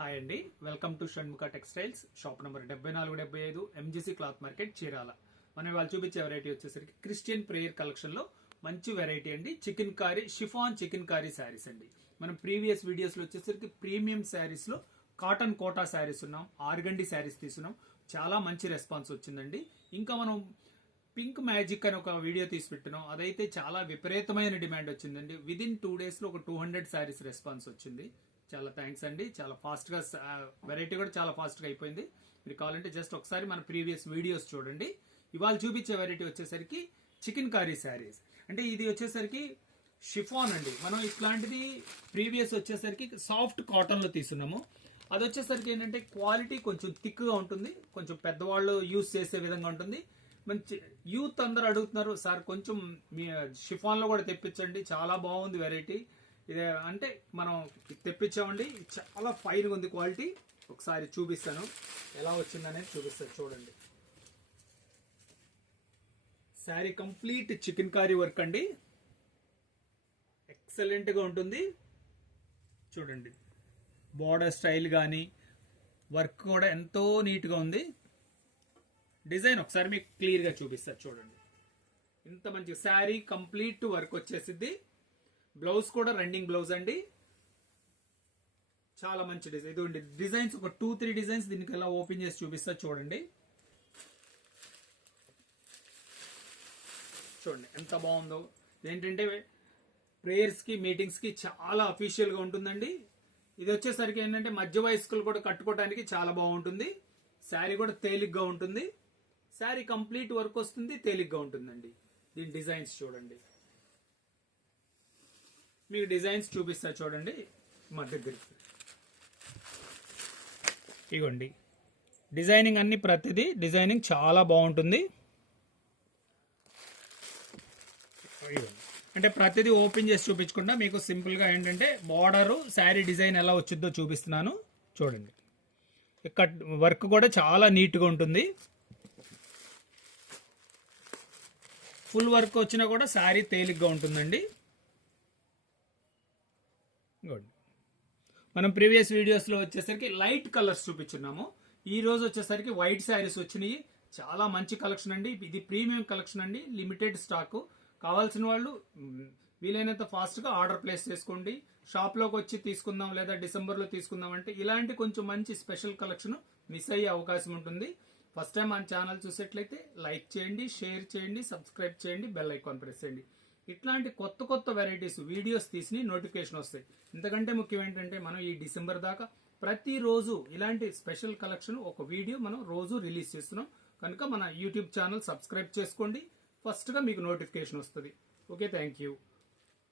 Hi అండి, welcome to Shanmukha textiles. Shop number 7475 MGC cloth market Chirala. మనం ఇవాళ చూపించే వెరైటీ వచ్చేసరికి క్రిస్టియన్ ప్రేయర్ కలెక్షన్ లో మంచి వెరైటీ అండి. Chikankari, chiffon chikankari saris అండి. మనం ప్రీవియస్ వీడియోస్ లో వచ్చేసరికి ప్రీమియం శారీస్ లో కాటన్ కోటా శారీస్ ఉన్నాం, ఆర్గండి శారీస్ తీసుకున్నాం. చాలా మంచి రెస్పాన్స్ వచ్చిందండి. ఇంకా మనం పింక్ మ్యాజిక్ అని ఒక వీడియో తీసి పెట్టినాం, అదైతే చాలా విపరీతమైన డిమాండ్ వచ్చిందండి. విదిన్ 2 days లో ఒక 200 శారీస్ రెస్పాన్స్ వచ్చింది. చాలా థ్యాంక్స్ అండి. చాలా ఫాస్ట్ గా వెరైటీ కూడా చాలా ఫాస్ట్ గా అయిపోయింది. మీరు కావాలంటే జస్ట్ ఒకసారి మన ప్రీవియస్ వీడియోస్ చూడండి. ఇవాళ చూపించే వెరైటీ వచ్చేసరికి చికెన్ కారీ శారీస్. అంటే ఇది వచ్చేసరికి షిఫాన్ అండి. మనం ఇట్లాంటిది ప్రీవియస్ వచ్చేసరికి సాఫ్ట్ కాటన్ లో తీసుకున్నాము. అది వచ్చేసరికి ఏంటంటే క్వాలిటీ కొంచెం థిక్ గా ఉంటుంది, కొంచెం పెద్దవాళ్ళు యూజ్ చేసే విధంగా ఉంటుంది. మంచి యూత్ అందరు అడుగుతున్నారు, సార్ కొంచెం మీ షిఫాన్ లో కూడా తెప్పించండి, చాలా బాగుంది వెరైటీ. ఇదే అంటే మనం తెప్పించామండి, చాలా ఫైన్ ఉంది క్వాలిటీ. ఒకసారి చూపిస్తాను ఎలా వచ్చిందనేది చూపిస్తాను చూడండి. Sari complete chikankari work అండి, ఎక్సలెంట్ గా ఉంటుంది. చూడండి బోర్డర్ స్టైల్ కానీ వర్క్ కూడా ఎంతో నీట్ గా ఉంది. డిజైన్ ఒకసారి మీకు క్లియర్ గా చూపిస్తారు చూడండి. ఇంత మంచి శారీ కంప్లీట్ వర్క్ వచ్చేసిద్ది. బ్లౌజ్ కూడా రన్నింగ్ బ్లౌజ్ అండి. చాలా మంచి డిజైన్. ఇదిగోండి డిజైన్స్ ఒక 2-3 డిజైన్స్ దీనికి ఎలా ఓపెన్ చేసి చూపిస్తా చూడండి. చూడండి ఎంత బాగుందో. ఏంటంటే ప్రేయర్స్ కి, మీటింగ్స్ కి చాలా అఫీషియల్ గా ఉంటుందండి. ఇది వచ్చేసరికి ఏంటంటే మధ్య వయస్కులు కూడా కట్టుకోవడానికి చాలా బాగుంటుంది. శారీ కూడా తేలిగ్గా ఉంటుంది. శారీ కంప్లీట్ వర్క్ వస్తుంది, తేలిగ్గా ఉంటుందండి. దీని డిజైన్స్ చూడండి, మీకు డిజైన్స్ చూపిస్తా చూడండి. మా దగ్గరికి ఇవ్వండి డిజైనింగ్ అన్ని, ప్రతిదీ డిజైనింగ్ చాలా బాగుంటుంది. అంటే ప్రతిదీ ఓపెన్ చేసి చూపించకుండా మీకు సింపుల్ గా ఏంటంటే బార్డరు, శారీ డిజైన్ ఎలా వచ్చిందో చూపిస్తున్నాను చూడండి. ఇక్కడ వర్క్ కూడా చాలా నీట్గా ఉంటుంది. ఫుల్ వర్క్ వచ్చినా కూడా శారీ తేలిగ్గా ఉంటుందండి. గుడ్. మనం ప్రీవియస్ వీడియోస్లో వచ్చేసరికి లైట్ కలర్స్ చూపించున్నాము. ఈ రోజు వచ్చేసరికి వైట్ శారీస్ వచ్చినాయి. చాలా మంచి కలెక్షన్ అండి. ఇది ప్రీమియం కలెక్షన్ అండి, లిమిటెడ్ స్టాక్. కావాల్సిన వాళ్ళు వీలైనంత ఫాస్ట్గా ఆర్డర్ ప్లేస్ చేసుకోండి. షాప్లోకి వచ్చి తీసుకుందాం లేదా డిసెంబర్లో తీసుకుందాం అంటే ఇలాంటి కొంచెం మంచి స్పెషల్ కలెక్షన్ మిస్ అయ్యే అవకాశం ఉంటుంది. ఫస్ట్ టైం మన ఛానల్ చూసేట్లయితే లైక్ చేయండి, షేర్ చేయండి, సబ్స్క్రైబ్ చేయండి, బెల్ ఐకాన్ ప్రెస్ చేయండి. ఇట్లాంటి కొత్త కొత్త వెరైటీస్ వీడియోస్ తీసి నోటిఫికేషన్ వస్తాయి. ఇంతకంటే ముఖ్యం ఏంటంటే మనం ఈ డిసెంబర్ దాకా ప్రతిరోజు ఇలాంటి స్పెషల్ కలెక్షన్ ఒక వీడియో మనం రోజు రిలీజ్ చేస్తున్నాం. కనుక మన యూట్యూబ్ ఛానల్ సబ్స్క్రైబ్ చేసుకోండి, ఫస్ట్గా మీకు నోటిఫికేషన్ వస్తుంది. Okay, thank you.